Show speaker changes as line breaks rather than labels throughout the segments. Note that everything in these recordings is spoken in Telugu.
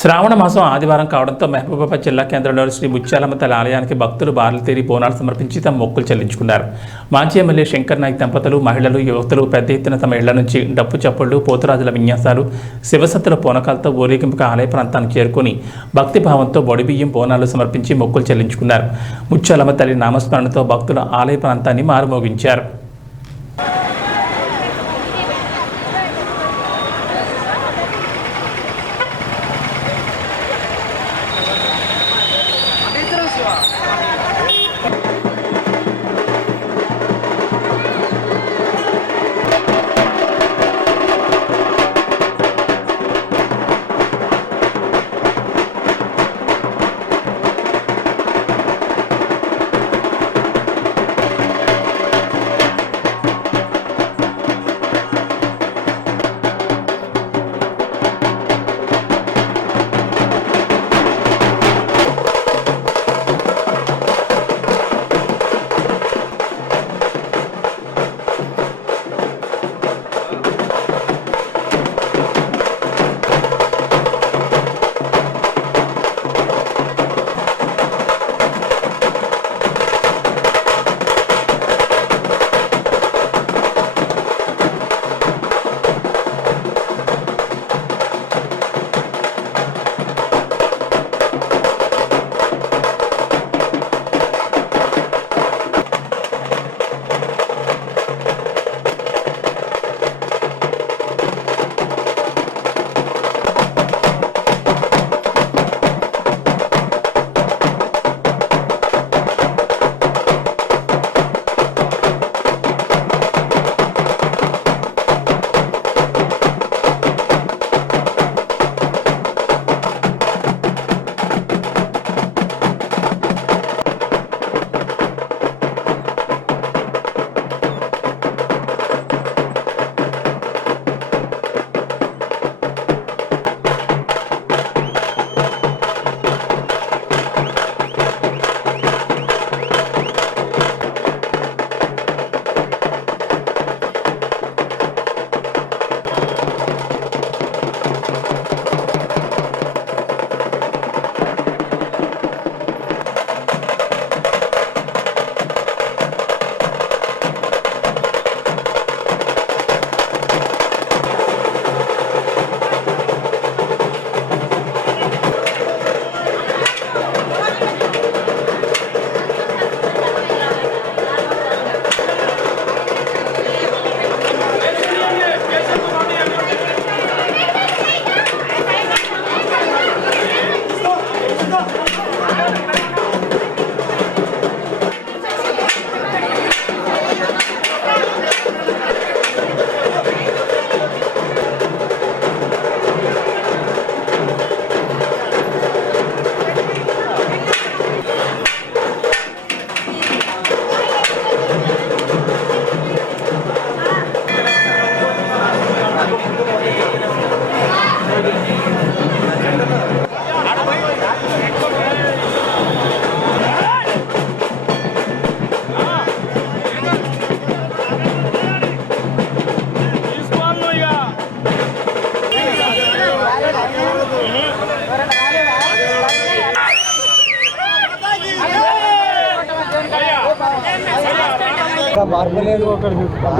శ్రావణ మాసం ఆదివారం కావడంతో మహబూబాబాద్ జిల్లా కేంద్రంలోని శ్రీ ముత్యాలమ్మ తల్లి ఆలయానికి భక్తులు బార్లు తీరి బోనాలు సమర్పించి తమ మొక్కులు చెల్లించుకున్నారు. మాజీ ఎమ్మెల్యే శంకర్ నాయక్ దంపతులు మహిళలు యువకులు పెద్ద ఎత్తున తమ ఇళ్ళ నుంచి డప్పు చప్పుళ్ళు పోతురాజుల విన్యాసాలు శివసత్తుల పూనకాలతో ఊరేగింపుగా ఆలయ ప్రాంతానికి చేరుకుని భక్తిభావంతో బొడిబియ్యం బోనాలు సమర్పించి మొక్కులు చెల్లించుకున్నారు. ముత్యాలమ్మ తల్లి నామస్మరణతో భక్తులు ఆలయ ప్రాంతాన్ని మారుమోగించారు.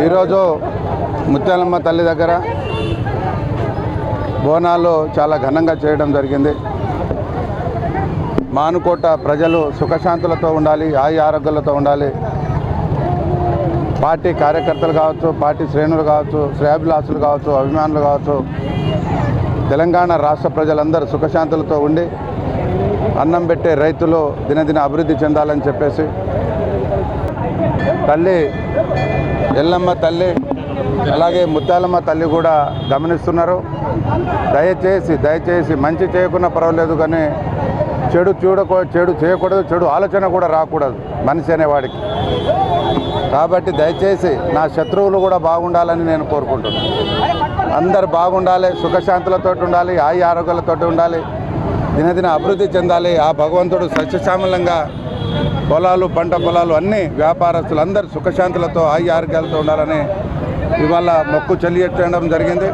ఈరోజు ముత్యాలమ్మ తల్లి దగ్గర బోనాలు చాలా ఘనంగా చేయడం జరిగింది. మానుకోట ప్రజలు సుఖశాంతులతో ఉండాలి ఆయు ఆరోగ్యాలతో ఉండాలి. పార్టీ కార్యకర్తలు కావచ్చు పార్టీ శ్రేణులు కావచ్చు శ్రేయాభిలాసులు కావచ్చు అభిమానులు కావచ్చు తెలంగాణ రాష్ట్ర ప్రజలందరూ సుఖశాంతులతో ఉండి అన్నం పెట్టే రైతులు దినదిన అభివృద్ధి చెందాలని చెప్పేసి తల్లి ఎల్లమ్మ తల్లి అలాగే ముత్యాలమ్మ తల్లి కూడా గమనిస్తున్నారు. దయచేసి దయచేసి మంచి చేయకున్నా పర్వాలేదు కానీ చెడు చూడకూ చెడు చేయకూడదు చెడు ఆలోచన కూడా రాకూడదు మనిషి అనేవాడికి. కాబట్టి దయచేసి నా శత్రువులు కూడా బాగుండాలని నేను కోరుకుంటున్నాను. అందరు బాగుండాలి సుఖశాంతులతో ఉండాలి ఆయు ఆరోగ్యాలతో ఉండాలి దినదిన అభివృద్ధి చెందాలి. ఆ భగవంతుడు సత్యశామలంగా పొలాలు పంట పొలాలు అన్నీ వ్యాపారస్తులు అందరూ సుఖశాంతులతో ఆయి ఆరోగ్యాలతో ఉండాలని ఇవాళ మొక్కు చెల్లియడం జరిగింది.